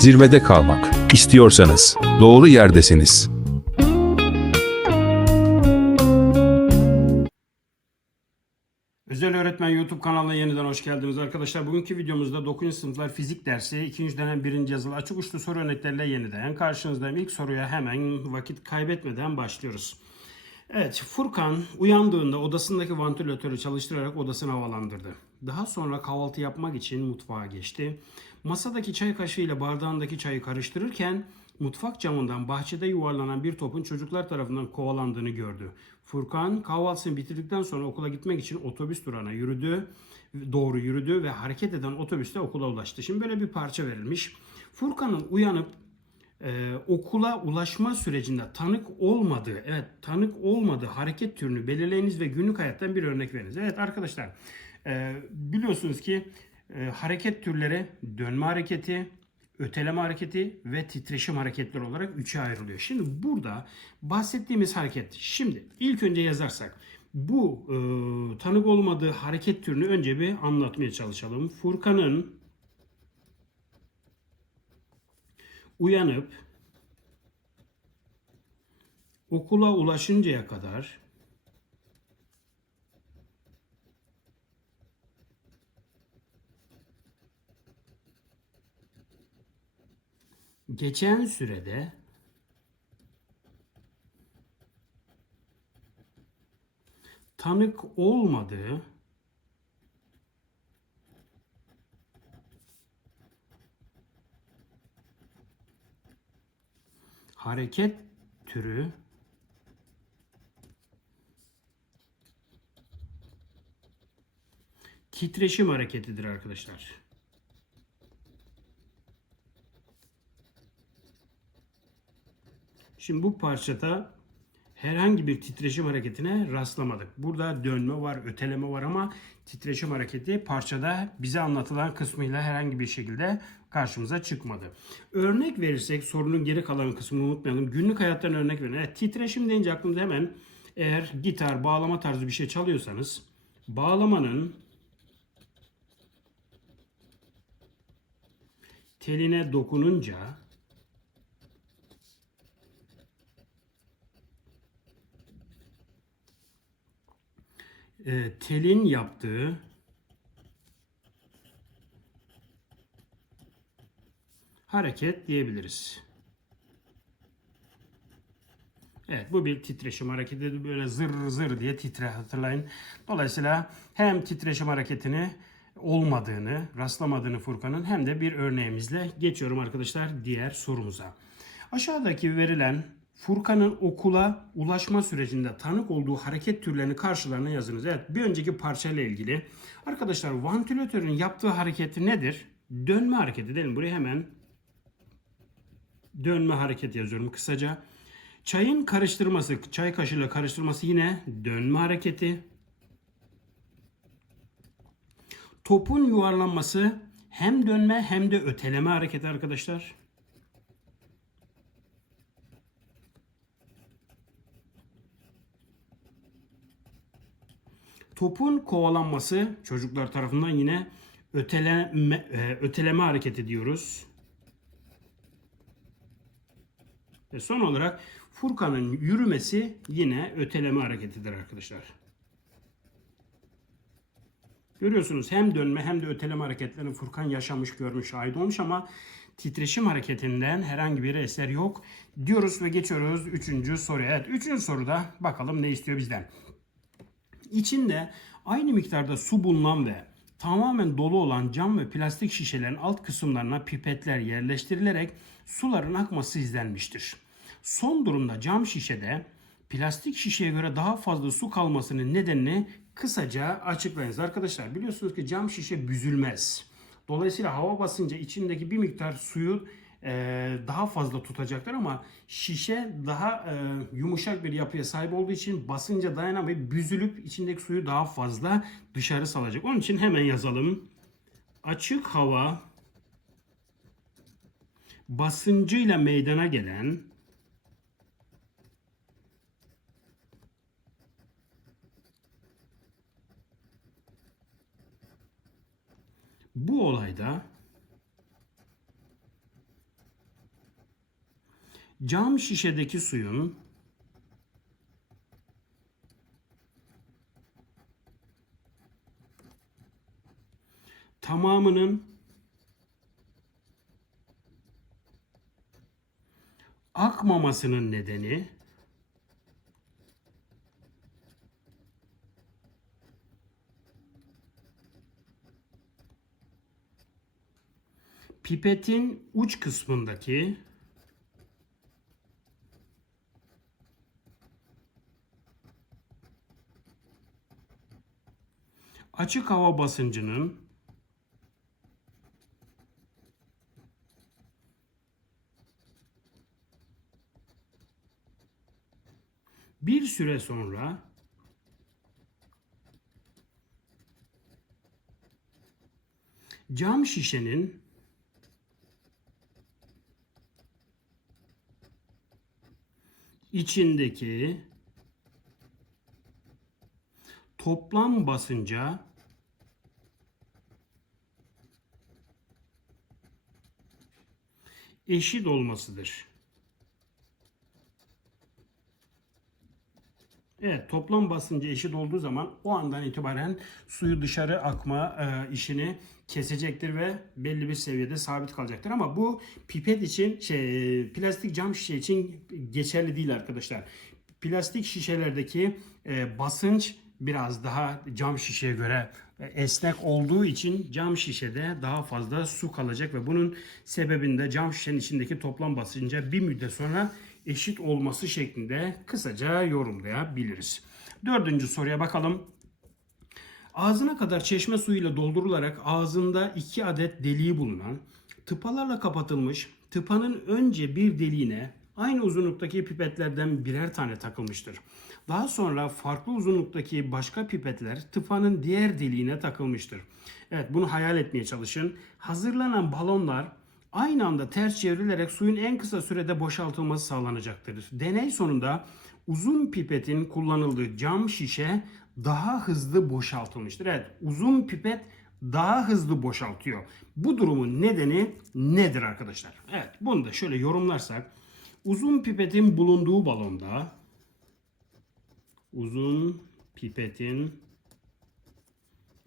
Zirvede kalmak istiyorsanız doğru yerdesiniz. Özel Öğretmen YouTube kanalına yeniden hoş geldiniz arkadaşlar. Bugünkü videomuzda 9. sınıflar fizik dersi 2. dönem 1. yazılı açık uçlu soru örnekleriyle yeniden karşınızdayım. İlk soruya hemen vakit kaybetmeden başlıyoruz. Evet, Furkan uyandığında odasındaki vantilatörü çalıştırarak odasını havalandırdı. Daha sonra kahvaltı yapmak için mutfağa geçti. Masadaki çay kaşığıyla bardağındaki çayı karıştırırken mutfak camından bahçede yuvarlanan bir topun çocuklar tarafından kovalandığını gördü. Furkan kahvaltısını bitirdikten sonra okula gitmek için otobüs durağına yürüdü. Doğru yürüdü ve hareket eden otobüste okula ulaştı. Şimdi böyle bir parça verilmiş. Furkan'ın uyanıp ee, okula ulaşma sürecinde tanık olmadığı, evet tanık olmadığı hareket türünü belirleyiniz ve günlük hayattan bir örnek veriniz. Evet arkadaşlar e, biliyorsunuz ki e, hareket türleri dönme hareketi, öteleme hareketi ve titreşim hareketleri olarak üçe ayrılıyor. Şimdi burada bahsettiğimiz hareket, şimdi ilk önce yazarsak bu e, tanık olmadığı hareket türünü önce bir anlatmaya çalışalım. Furkan'ın uyanıp okula ulaşıncaya kadar geçen sürede tanık olmadığı hareket türü titreşim hareketidir arkadaşlar. Şimdi bu parçada herhangi bir titreşim hareketine rastlamadık. Burada dönme var, öteleme var ama titreşim hareketi parçada bize anlatılan kısmıyla herhangi bir şekilde karşımıza çıkmadı. Örnek verirsek sorunun geri kalan kısmını unutmayalım. Günlük hayattan örnek verin. Evet, titreşim deyince aklımıza hemen eğer gitar, bağlama tarzı bir şey çalıyorsanız bağlamanın teline dokununca e, telin yaptığı hareket diyebiliriz. Evet bu bir titreşim hareketi böyle zır zır diye titre hatırlayın. Dolayısıyla hem titreşim hareketini olmadığını, rastlamadığını Furkan'ın hem de bir örneğimizle geçiyorum arkadaşlar diğer sorumuza. Aşağıdaki verilen Furkan'ın okula ulaşma sürecinde tanık olduğu hareket türlerini karşılarına yazınız. Evet bir önceki parçayla ilgili. Arkadaşlar vantilatörün yaptığı hareketi nedir? Dönme hareketi değil? Buraya hemen dönme hareketi yazıyorum kısaca. Çayın karıştırması, çay kaşığıyla karıştırması yine dönme hareketi. Topun yuvarlanması hem dönme hem de öteleme hareketi arkadaşlar. Topun kovalanması çocuklar tarafından yine öteleme, e, öteleme hareketi diyoruz. Ve son olarak Furkan'ın yürümesi yine öteleme hareketidir arkadaşlar. Görüyorsunuz hem dönme hem de öteleme hareketlerini Furkan yaşamış, görmüş, şahit olmuş ama titreşim hareketinden herhangi bir eser yok diyoruz ve geçiyoruz üçüncü soruya. Evet üçüncü soruda bakalım ne istiyor bizden. İçinde aynı miktarda su bulunan ve tamamen dolu olan cam ve plastik şişelerin alt kısımlarına pipetler yerleştirilerek suların akması izlenmiştir. Son durumda cam şişede plastik şişeye göre daha fazla su kalmasının nedenini kısaca açıklayınız. Arkadaşlar biliyorsunuz ki cam şişe büzülmez. Dolayısıyla hava basınca içindeki bir miktar suyu daha fazla tutacaktır ama şişe daha e, yumuşak bir yapıya sahip olduğu için basınca dayanamayıp büzülüp içindeki suyu daha fazla dışarı salacak. Onun için hemen yazalım. Açık hava basıncıyla meydana gelen bu olayda Cam şişedeki suyun tamamının akmamasının nedeni pipetin uç kısmındaki açık hava basıncının bir süre sonra cam şişenin içindeki toplam basınca eşit olmasıdır. Evet, toplam basıncı eşit olduğu zaman o andan itibaren suyu dışarı akma e, işini kesecektir ve belli bir seviyede sabit kalacaktır. Ama bu pipet için, şey, plastik cam şişe için geçerli değil arkadaşlar. Plastik şişelerdeki e, basınç biraz daha cam şişeye göre esnek olduğu için cam şişede daha fazla su kalacak ve bunun sebebinde cam şişenin içindeki toplam basınca bir müddet sonra eşit olması şeklinde kısaca yorumlayabiliriz. Dördüncü soruya bakalım. Ağzına kadar çeşme suyuyla doldurularak ağzında iki adet deliği bulunan tıpalarla kapatılmış tıpanın önce bir deliğine aynı uzunluktaki pipetlerden birer tane takılmıştır. Daha sonra farklı uzunluktaki başka pipetler tıpanın diğer deliğine takılmıştır. Evet bunu hayal etmeye çalışın. Hazırlanan balonlar aynı anda ters çevrilerek suyun en kısa sürede boşaltılması sağlanacaktır. Deney sonunda uzun pipetin kullanıldığı cam şişe daha hızlı boşaltılmıştır. Evet uzun pipet daha hızlı boşaltıyor. Bu durumun nedeni nedir arkadaşlar? Evet bunu da şöyle yorumlarsak uzun pipetin bulunduğu balonda uzun pipetin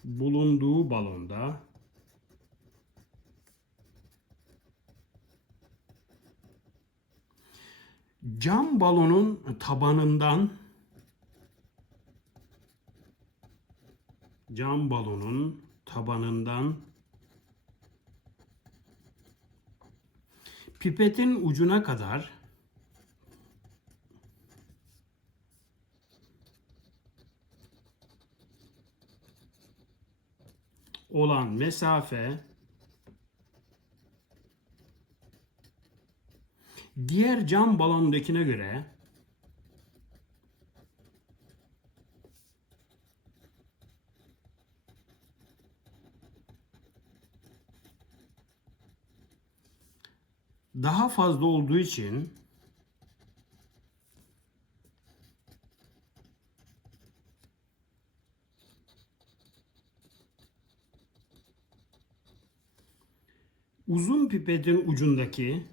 bulunduğu balonda. Cam balonun tabanından cam balonun tabanından pipetin ucuna kadar olan mesafe diğer cam balondakine göre daha fazla olduğu için uzun pipetin ucundaki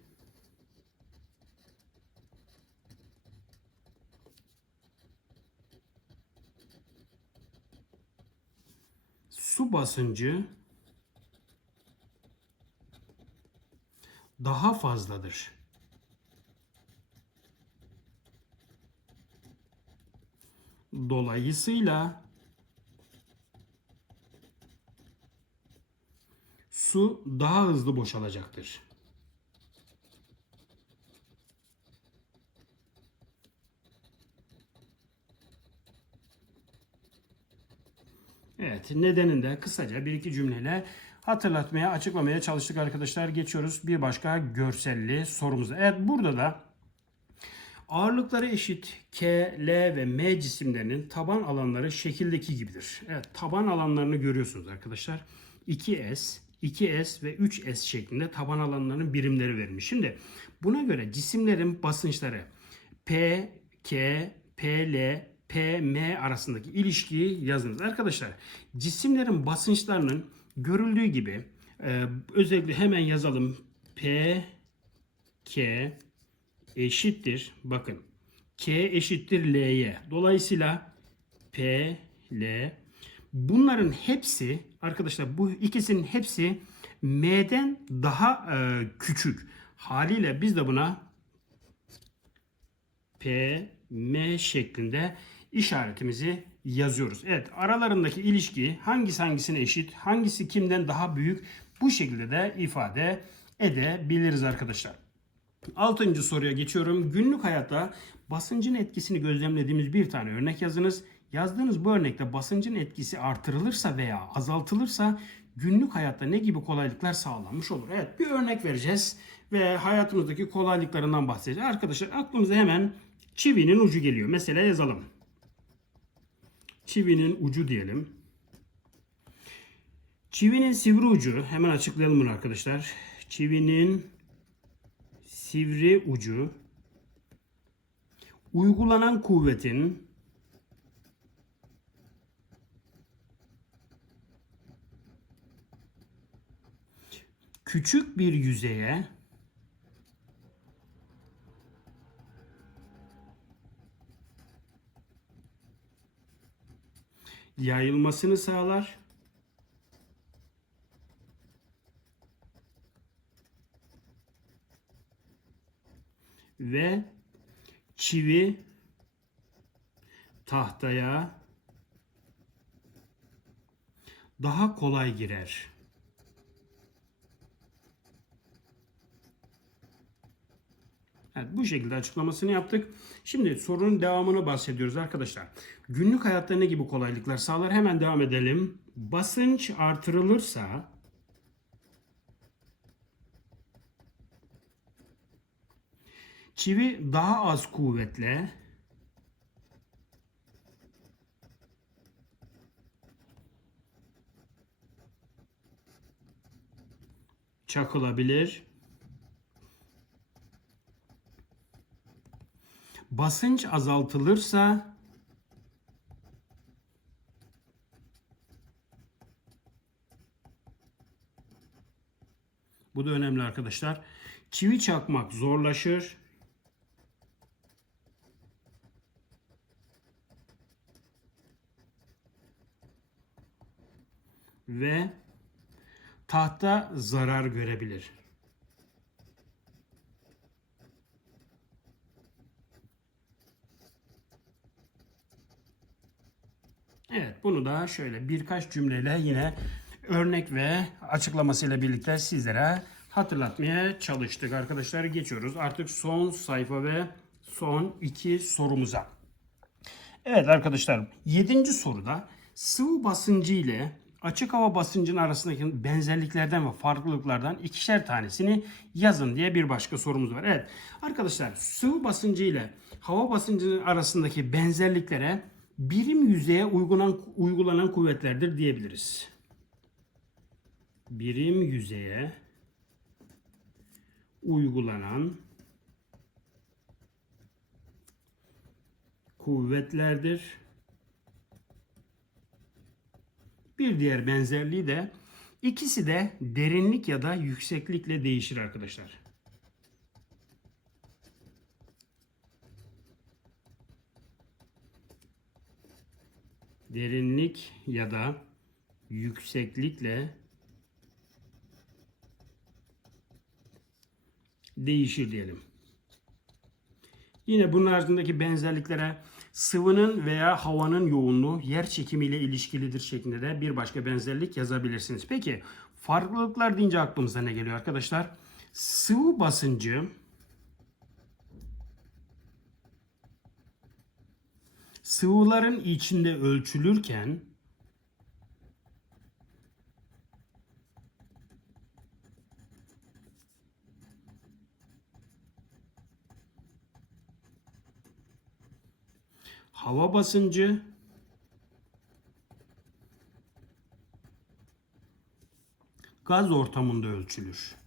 su basıncı daha fazladır. Dolayısıyla su daha hızlı boşalacaktır. Evet, nedenini de kısaca bir iki cümleyle hatırlatmaya, açıklamaya çalıştık arkadaşlar. Geçiyoruz bir başka görselli sorumuza. Evet, burada da ağırlıkları eşit K, L ve M cisimlerinin taban alanları şekildeki gibidir. Evet, taban alanlarını görüyorsunuz arkadaşlar. 2S, 2S ve 3S şeklinde taban alanlarının birimleri verilmiş. Şimdi buna göre cisimlerin basınçları P, K, PL, PM arasındaki ilişkiyi yazınız. Arkadaşlar cisimlerin basınçlarının görüldüğü gibi e, özellikle hemen yazalım. P, K, eşittir. Bakın. K eşittir L'ye. Dolayısıyla P, L. Bunların hepsi arkadaşlar bu ikisinin hepsi M'den daha e, küçük. Haliyle biz de buna P, M şeklinde işaretimizi yazıyoruz. Evet aralarındaki ilişki hangisi hangisine eşit, hangisi kimden daha büyük bu şekilde de ifade edebiliriz arkadaşlar. Altıncı soruya geçiyorum. Günlük hayatta basıncın etkisini gözlemlediğimiz bir tane örnek yazınız. Yazdığınız bu örnekte basıncın etkisi artırılırsa veya azaltılırsa günlük hayatta ne gibi kolaylıklar sağlanmış olur? Evet bir örnek vereceğiz ve hayatımızdaki kolaylıklarından bahsedeceğiz. Arkadaşlar aklımıza hemen çivinin ucu geliyor. Mesela yazalım. Çivinin ucu diyelim. Çivinin sivri ucu hemen açıklayalım bunu arkadaşlar. Çivinin sivri ucu uygulanan kuvvetin küçük bir yüzeye yayılmasını sağlar. Ve çivi tahtaya daha kolay girer. Evet, bu şekilde açıklamasını yaptık. Şimdi sorunun devamını bahsediyoruz arkadaşlar. Günlük hayatta ne gibi kolaylıklar sağlar? Hemen devam edelim. Basınç artırılırsa çivi daha az kuvvetle çakılabilir. Basınç azaltılırsa Bu da önemli arkadaşlar. Çivi çakmak zorlaşır. Ve tahta zarar görebilir. Evet bunu da şöyle birkaç cümleyle yine örnek ve açıklamasıyla birlikte sizlere hatırlatmaya çalıştık arkadaşlar. Geçiyoruz artık son sayfa ve son iki sorumuza. Evet arkadaşlar 7. soruda sıvı basıncı ile açık hava basıncının arasındaki benzerliklerden ve farklılıklardan ikişer tanesini yazın diye bir başka sorumuz var. Evet arkadaşlar sıvı basıncı ile hava basıncının arasındaki benzerliklere birim yüzeye uygulanan, uygulanan kuvvetlerdir diyebiliriz. Birim yüzeye uygulanan kuvvetlerdir. Bir diğer benzerliği de ikisi de derinlik ya da yükseklikle değişir arkadaşlar. Derinlik ya da yükseklikle değişir diyelim. Yine bunun ardındaki benzerliklere sıvının veya havanın yoğunluğu yer çekimiyle ilişkilidir şeklinde de bir başka benzerlik yazabilirsiniz. Peki farklılıklar deyince aklımıza ne geliyor arkadaşlar? Sıvı basıncı sıvıların içinde ölçülürken hava basıncı gaz ortamında ölçülür.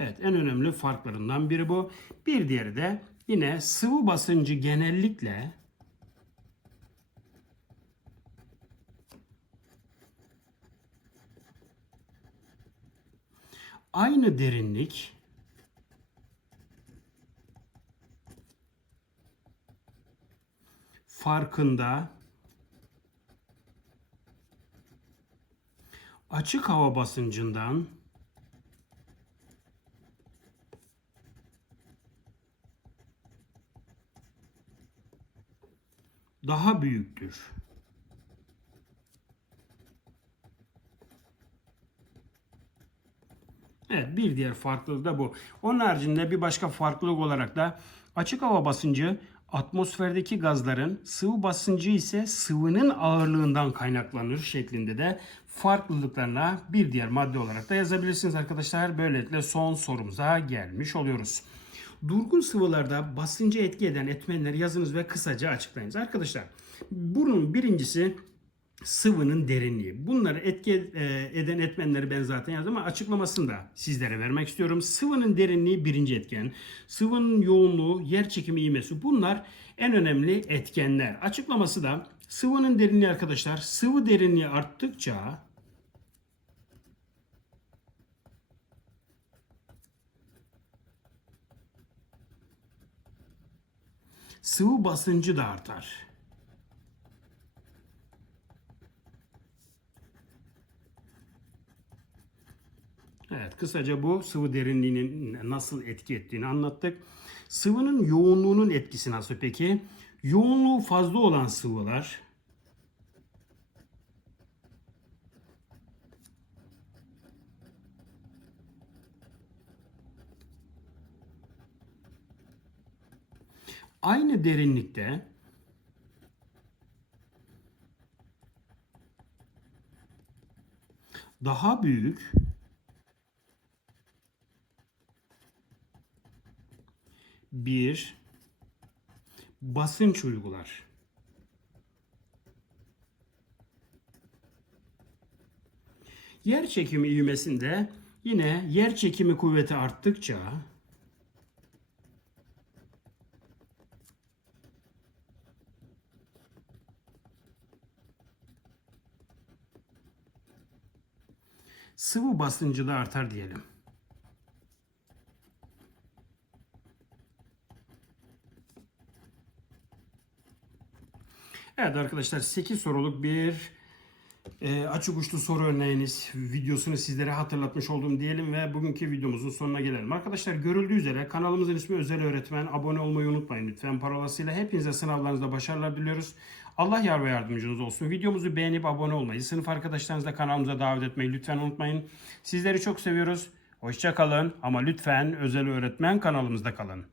Evet en önemli farklarından biri bu. Bir diğeri de yine sıvı basıncı genellikle aynı derinlik farkında açık hava basıncından daha büyüktür. Evet bir diğer farklılık da bu. Onun haricinde bir başka farklılık olarak da açık hava basıncı atmosferdeki gazların sıvı basıncı ise sıvının ağırlığından kaynaklanır şeklinde de farklılıklarına bir diğer madde olarak da yazabilirsiniz arkadaşlar. Böylelikle son sorumuza gelmiş oluyoruz. Durgun sıvılarda basıncı etki eden etmenleri yazınız ve kısaca açıklayınız. Arkadaşlar bunun birincisi sıvının derinliği. Bunları etki e, eden etmenleri ben zaten yazdım ama açıklamasını da sizlere vermek istiyorum. Sıvının derinliği birinci etken. Sıvının yoğunluğu, yer çekimi ivmesi bunlar en önemli etkenler. Açıklaması da sıvının derinliği arkadaşlar sıvı derinliği arttıkça sıvı basıncı da artar. Evet, kısaca bu sıvı derinliğinin nasıl etki ettiğini anlattık. Sıvının yoğunluğunun etkisi nasıl peki? Yoğunluğu fazla olan sıvılar aynı derinlikte daha büyük bir basınç uygular. Yer çekimi ivmesinde yine yer çekimi kuvveti arttıkça sıvı basıncı da artar diyelim. Evet arkadaşlar 8 soruluk bir e, açık uçlu soru örneğiniz videosunu sizlere hatırlatmış oldum diyelim ve bugünkü videomuzun sonuna gelelim. Arkadaşlar görüldüğü üzere kanalımızın ismi Özel Öğretmen. Abone olmayı unutmayın lütfen. Parolasıyla hepinize sınavlarınızda başarılar diliyoruz. Allah yar ve yardımcınız olsun. Videomuzu beğenip abone olmayı, sınıf arkadaşlarınızla kanalımıza davet etmeyi lütfen unutmayın. Sizleri çok seviyoruz. Hoşça kalın ama lütfen Özel Öğretmen kanalımızda kalın.